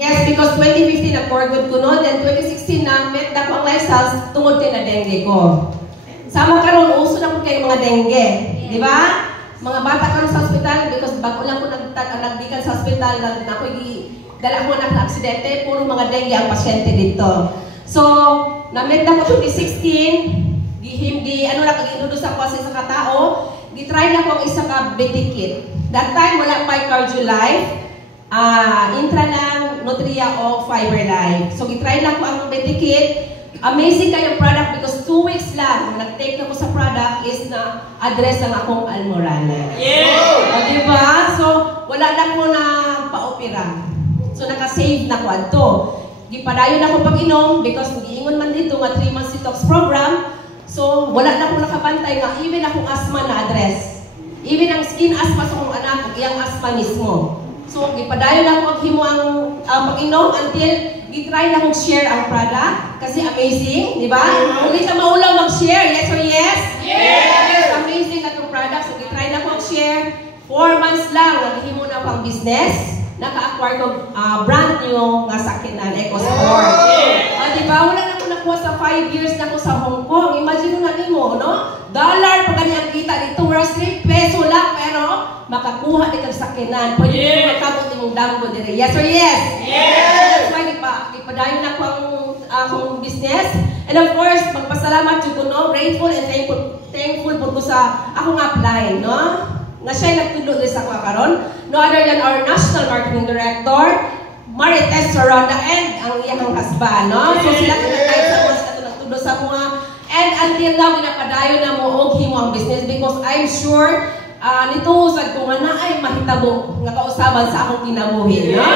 Yes, because 2015 na for good ko no, then 2016 na met na ko ang lifestyles tungod kay na dengue ko. Sama karon uso na po kayo mga dengue, di ba? Mga bata karon sa ospital because bago lang ko nagdikan sa ospital na ko dala ko na aksidente, puro mga dengue ang pasyente dito. So, na-met na ko 2016, ano lang kag-introduce ako sa isa ka tao, gi-try na ko ang isa ka Betikit. That time wala pa Cardio Life, intra lang Nutria o Fiber Life. So, gi-try na ko ang Betikit. Amazing kayong product because 2 weeks lang nag-take na ko sa product is na address ang akong almorana. Yeah! O, diba? So, wala lang ko na pa-opera. So, naka-save na ko ato. Gipadayon ako pag-inom because giingon man dito nga 3 months detox program. So, wala na ko nakabantay nga even akong asthma na address. Even ang skin asthma sa akong anak, iyang asthma mismo. So, gipadayon ako maghimo ang pag-inom until gitry na akong share ang product kasi amazing, di ba? Hindi ka maulaw mag-share, yes or yes? Yes! Amazing na itong product. So, gitry na akong share. 4 months lang, naghimo na ako ang business. Naka-acquire ko brand new nga sakinan, EcoSport. Diba? Wala na ako nakuha sa 5 years na ako sa Hong Kong. Imagine mo na mo, no? Dollar pa ganyan ang kita dito. Whereas 3 peso lang, pero makakuha dito sa sakinan. Pwede mo makabot mong damgo dire. Yes or yes? Yes! That's why ipadayon na ako ang akong business. And of course, magpasalamat ko, no? Grateful and thankful po ko sa akong upline, no? Na siya'y nagtulog din sa karon, no other than our National Marketing Director, Marites Ronda, and ang iyang husband, no? So sila kahit sa mga sila nagtulog sa mga, and until now, pinapadayo na mo og himo ang business because I'm sure nito usad ko nga na ay mahitabo nga kausaban sa akong kinabuhi, no?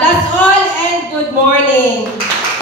That's all and good morning.